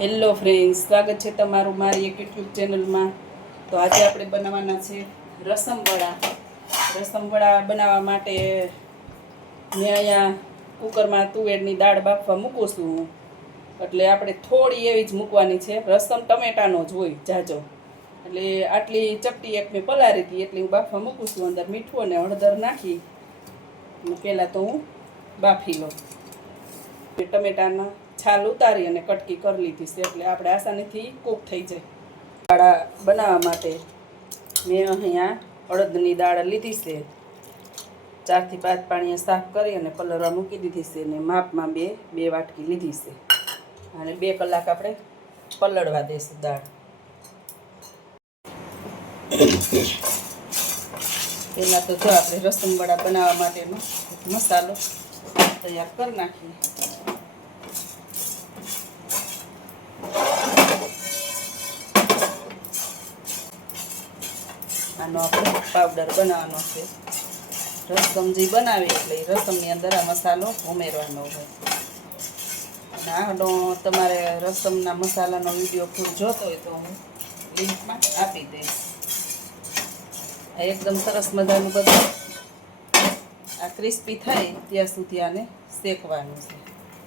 Hello friends સ્વાગત છે તમારું મારી એક યુટ્યુબ ચેનલમાં તો આજે આપણે બનાવવાના છે રસમવડા રસમવડા બનાવવા માટે મેં અહીંયા કુકરમાં તુવેરની દાળ બાફવા મૂકું છું. હું એટલે આપણે થોડી એવી જ મૂકવાની છે. રસમ ટમેટાનો જ હોય, જાજો. એટલે આટલી ચપટી એક મેં પલારી હતી, એટલે હું બાફવા મૂકું છું. અંદર મીઠું અને હળદર નાખી. પહેલાં તો હું બાફી લઉં. ટમેટાના છાલ ઉતારી અને કટકી કરી લીધી છે એટલે આપણે આસાનીથી કૂક થઈ જાય. દાળા બનાવવા માટે મેં અહીંયા અડદની દાળ લીધી છે. ચારથી પાંચ પાણીએ સાફ કરી અને પલળવા મૂકી દીધી છે અને માપમાં બે બે વાટકી લીધી છે. અને બે કલાક આપણે પલળવા દઈશું દાળ. પહેલાં તો જો આપણે રસમવડા બનાવવા માટેનો મસાલો તૈયાર કરી નાખીએ. આનો આપણે પાવડર બનાવવાનો છે. રસમ જે બનાવી એટલે રસમની અંદર આ મસાલો ઉમેરવાનો હોય અને આનો તમારે રસમના મસાલાનો વીડિયો ફૂલ જોતો હોય તો હું લિંકમાં આપી દઈશ. આ એકદમ સરસ મજાનું બધું આ ક્રિસ્પી થાય ત્યાં સુધી આને શેકવાનું છે.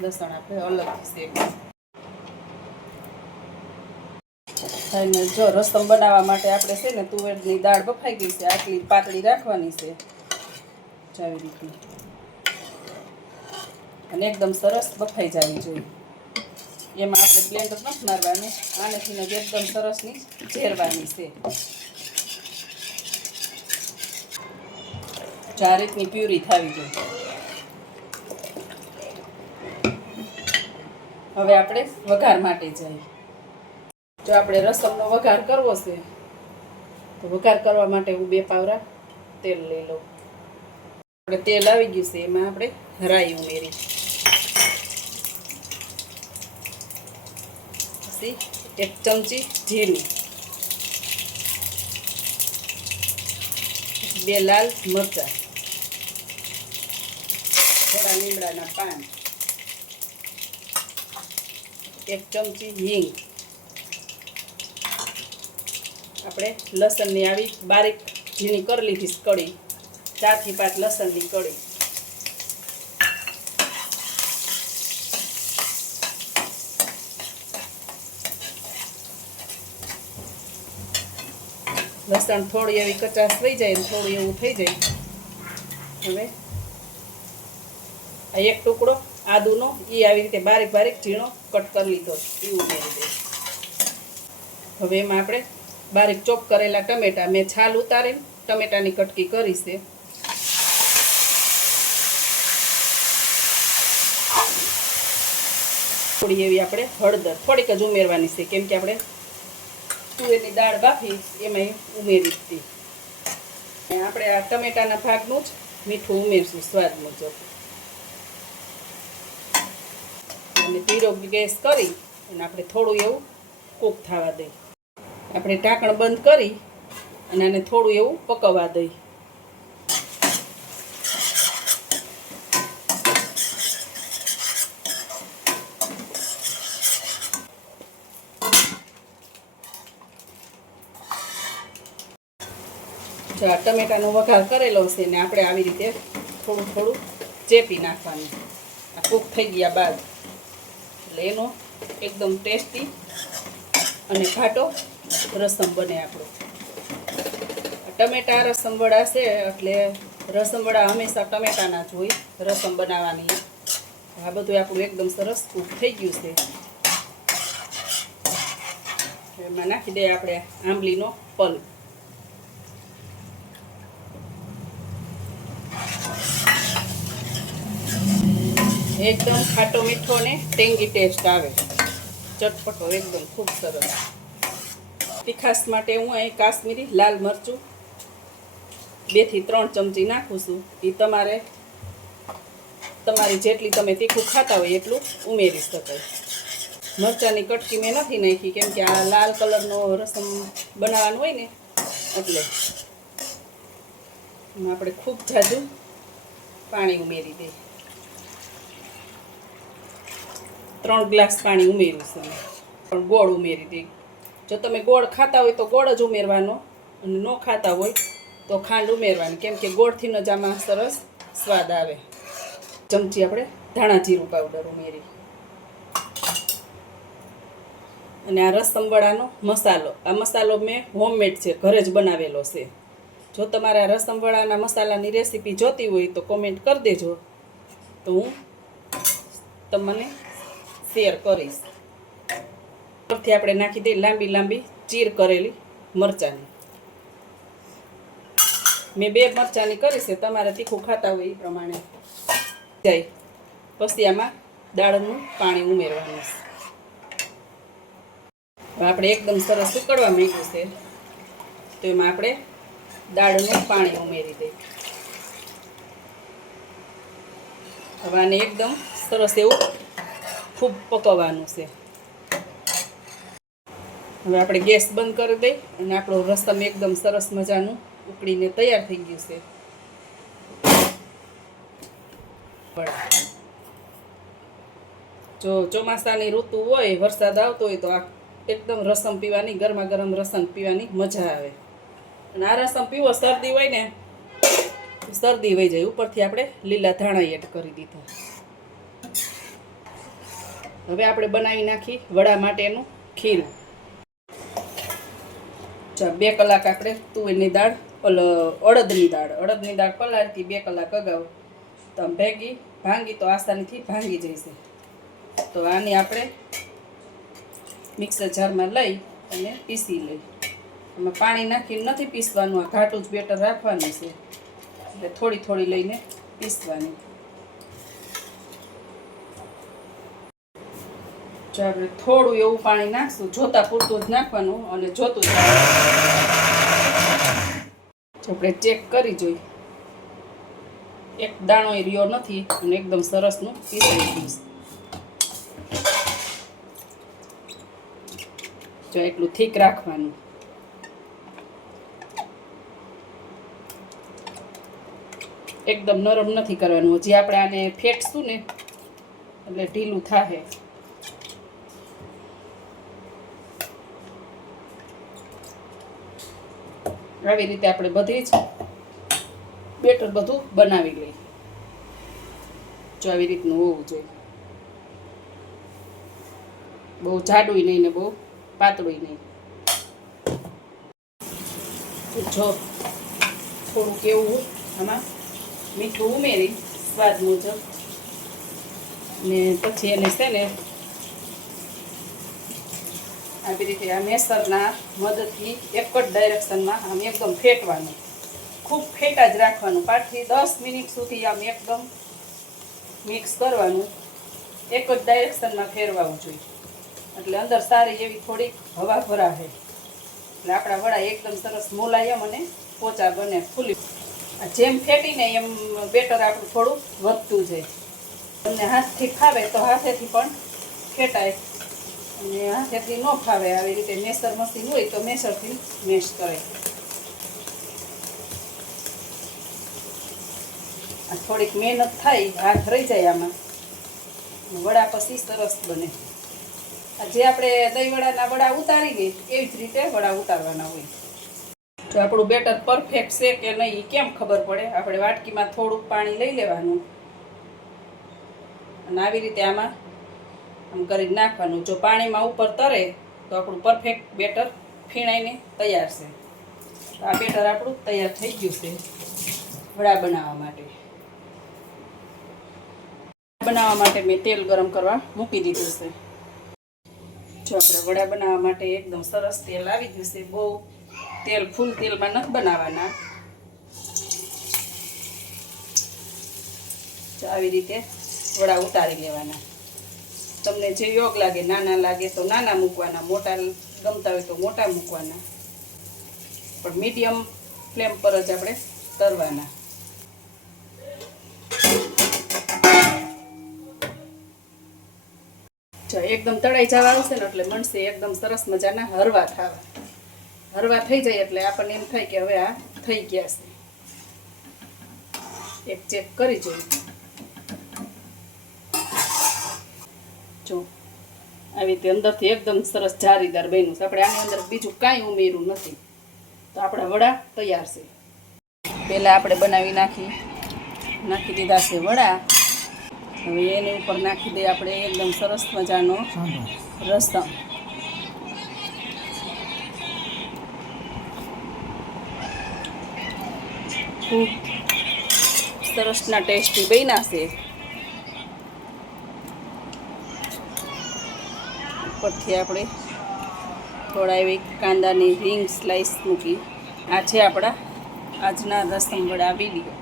લસણ આપણે અલગથી શેકવાનું અને જો રસમ બનાવવા માટે આપણે છે ને તુવેરની દાળ બફાઈ ગઈ છે, આટલી પાતળી રાખવાની છે. આવી રીતની અને એકદમ સરસ બફાઈ જવી જોઈએ. એમાં આપણે બ્લેન્ડર નથી મારવાનું, આનેથી જ એકદમ સરસની ઝેરવાની છે. ચાર રીતની પ્યુરી થવી જોઈએ. હવે આપણે વઘાર માટે જઈએ. જો આપણે રસમનો વઘાર કરવો છે, તો વઘાર કરવા માટે હું બે પાવરા તેલ લઈ લઉં. આપણે તેલ આવી ગયું છે, એમાં આપણે રાઈ ઉમેરી. પછી એક ચમચી જીરું. બે લાલ મરચાં. થોડા લીમડાના પાન. એક ચમચી હિંગ. આપણે લસણની આવી બારીક ઝીણી કરી લીધી કળી ચારથી પાંચ લસણની કળી લસણ થોડી એવી કચાશ થઈ જાય ને થોડું એવું થઈ જાય. હવે આ એક ટુકડો આદુનો એ આવી રીતે બારીક બારીક ઝીણો કટ કરી લીધો એ ઉમેરી દઈશ. હવે એમાં આપણે બારીક ચોપ કરેલા ટમેટા મેં છાલ ઉતારી, ટમેટાની કટકી કરી છે. થોડી એવી આપણે હળદર થોડીક જ ઉમેરવાની છે, કેમ કે આપણે તુવેરની દાળ બાફી એમાં ઉમેરી હતી. આપણે આ ટમેટાના ભાગનું જ મીઠું ઉમેરશું, સ્વાદ મુજબ. અને પીરો ગેસ કરી, અને આપણે થોડું એવું કૂક થવા દઈએ આપણે ઢાંકણ બંધ કરી અને આને થોડું એવું પકવવા દઈ. જો આ ટમેટાનો વઘાર કરેલો છે ને આપણે આવી રીતે થોડું થોડું ચેપી નાખવાનું. આ કૂક થઈ ગયા બાદ. એટલે એનો એકદમ ટેસ્ટી અને ઘાટો રસમ બને આપણો. ટમેટા રસમ વડા છે, એટલે રસમ વડા હંમેશા ટમેટાના જ હોય, રસમ બનાવવાની. આ બધું આપણું એકદમ સરસ કૂક થઈ ગયું છે. એમાં નાખી દઈએ આપણે આંબલીનો પલ્પ એકદમ ખાટો મીઠો ને ટેંગી ટેસ્ટ આવે. ચટપટો, એકદમ ખૂબ સરસ. તીખાસ માટે હું અહીં કાશ્મીરી લાલ મરચું બેથી ત્રણ ચમચી નાખું છું. એ તમારે, તમારી જેટલી તમે તીખું ખાતા હોય એટલું ઉમેરી શકાય. મરચાંની કટકી મેં નથી નાખી, કેમ કે આ લાલ કલરનો રસમ બનાવવાનું હોય ને, એટલે આપણે ખૂબ જાજુ પાણી ઉમેરી દઈએ. ત્રણ ગ્લાસ પાણી ઉમેર્યું છે. પણ ગોળ ઉમેરી દઈ જો તમે ગોળ ખાતા હોય તો ગોળ જ ઉમેરવાનો અને ન ખાતા હોય તો ખાંડ ઉમેરવાની. કેમ કે ગોળથી જ આમાં સરસ સ્વાદ આવે. ચમચી આપણે ધાણા જીરું પાવડર ઉમેરી. અને આ રસમવડાનો મસાલો. આ મસાલો મેં હોમમેડ છે, ઘરે જ બનાવેલો છે. જો તમારે આ રસમવડાના મસાલાની રેસીપી જોતી હોય તો કોમેન્ટ કરી દેજો. તો હું તમને શેર કરીશ. ઉપરથી આપણે નાખી દઈએ લાંબી લાંબી ચીર કરેલી મરચાંની. મેં બે મરચાંની કરી છે, તમારે તીખું ખાતા હોય એ પ્રમાણે. જાય. પછી આમાં દાળનું પાણી ઉમેરવાનું છે. આપણે એકદમ સરસ ઉકળવા માંડ્યું છે, તો એમાં આપણે દાળનું પાણી ઉમેરી દઈએ. હવે આને એકદમ સરસ એવું ખૂબ પકવવાનું છે. હવે આપણે ગેસ બંધ કરી દઈ અને આપણો રસમ એકદમ સરસ મજાનું ઉકળીને તૈયાર થઈ ગયું છે. જો ચોમાસાની ઋતુ હોય, વરસાદ આવતો હોય તો આ એકદમ રસમ પીવાની ગરમા ગરમ રસમ પીવાની મજા આવે. અને આ રસમ પીવો, શરદી હોય ને, શરદી વહી જાય. ઉપરથી આપણે લીલા ધાણા એડ કરી દીધા. હવે આપણે બનાવી નાખી વડા માટેનું ખીરું. ચાલ બે કલાક આપણે તુવેરની દાળ, ઓલો અડદની દાળ. અડદની દાળ પલાળતી બે કલાક અગાઉ તો ભેગી, ભાંગી તો આસાનીથી ભાંગી જશે તો આની આપણે મિક્સર જારમાં લઈ અને પીસી લઈ. એમાં પાણી નાખીને નથી પીસવાનું, આ ઘાટું જ બેટર રાખવાનું છે. એટલે થોડી થોડી લઈને પીસવાની. જો થોડું એવું પાણી નાખશું, જોતા પૂરતું જ નાખવાનું અને જોતું આપણે ચેક કરી જોઈ. એક દાણો રહ્યો નથી અને એકદમ સરસનું પીસાઈ ગયું જો એટલું થીક રાખવાનું. એકદમ નરમ નથી કરવાનું. હજી આપણે આને ફેટશું ને એટલે ઢીલું થાશે આવી રીતે આપણે બધી જ બેટર બધું બનાવી લઈએ. જો આવી રીતનું હોવું જોઈએ. બહુ જાડું નહીં ને બહુ પાતળું નહીં. જો થોડુંક એવું આમાં મીઠું ઉમેરી સ્વાદ મુજબ. ને પછી એને છે ને આવી રીતે આ મેસરના મદદથી એક જ ડાયરેક્શનમાં આમ એકદમ ફેટવાનું ખૂબ ફેટા જ રાખવાનું. પાંચથી દસ મિનિટ સુધી આમ એકદમ મિક્સ કરવાનું. એક જ ડાયરેક્શનમાં ફેરવાવું જોઈએ. એટલે અંદર સારી એવી થોડીક હવા ભરાશે. એટલે આપણા વડા એકદમ સરસ મોલાયમ અને પોચા બને ફૂલી. જેમ ફેટીને એમ બેટર આપણું થોડું વધતું જાય. તમને હાથથી ખાવે તો હાથેથી પણ ફેટાય અને હાથેથી ન ફાવે આવી રીતે મેસર મસ્તી હોય તો મેસરથી મેશ કરે. થોડીક મહેનત થાય, હાથ રહી જાય આમાં. વડા પછી સરસ બને. જે આપણે દહીંવડાના વડા ઉતારીને એવી જ રીતે વડા ઉતારવાના હોય. જો આપણું બેટર પરફેક્ટ છે કે નહીં કેમ ખબર પડે? આપણે વાટકીમાં થોડુંક પાણી લઈ લેવાનું. અને આવી રીતે આમાં આમ કરી નાખવાનું. જો પાણીમાં ઉપર તરે, તો આપણું પરફેક્ટ બેટર ફીણાઈને તૈયાર છે. આ બેટર આપણું તૈયાર થઈ ગયું છે. વડા બનાવવા માટે. બનાવવા માટે મેં તેલ ગરમ કરવા મૂકી દીધું છે. જો આપણે વડા બનાવવા માટે એકદમ સરસ તેલ આવી ગયું છે. બહુ તેલ, ફૂલ તેલમાં નથી બનાવવાના. આવી રીતે વડા ઉતારી લેવાના. તમને જે યોગ લાગે, નાના લાગે તો નાના મૂકવાના, મોટા ગમતા હોય તો મોટા મૂકવાના. પણ મીડિયમ ફ્લેમ પર જ આપણે તરવાના એકદમ તળાઈ જવા આવશે ને એટલે મણસે એકદમ સરસ મજાના હરવા થવા. હરવા થઈ જાય એટલે આપણને એમ થાય કે હવે આ થઈ ગયા છે. એક ચેક કરી જોઈએ. જો. આવી રીતે અંદરથી એકદમ સરસ જારીદાર બન્યું છે. આપણે આની અંદર બીજું કાંઈ ઉમેર્યું નથી. તો આપણા વડા તૈયાર છે. પહેલાં આપણે બનાવી નાખી નાખી દીધા છે વડા. હવે એની ઉપર નાખી દઈએ આપણે એકદમ સરસ મજાનો રસમ ખૂબ સરસના ટેસ્ટી બન્યા ઉપરથી આપણે થોડા એવી કાંદાની રિંગ સ્લાઈસ મૂકી. આ છે આપણા આજના રસમ વડા વીડિયો.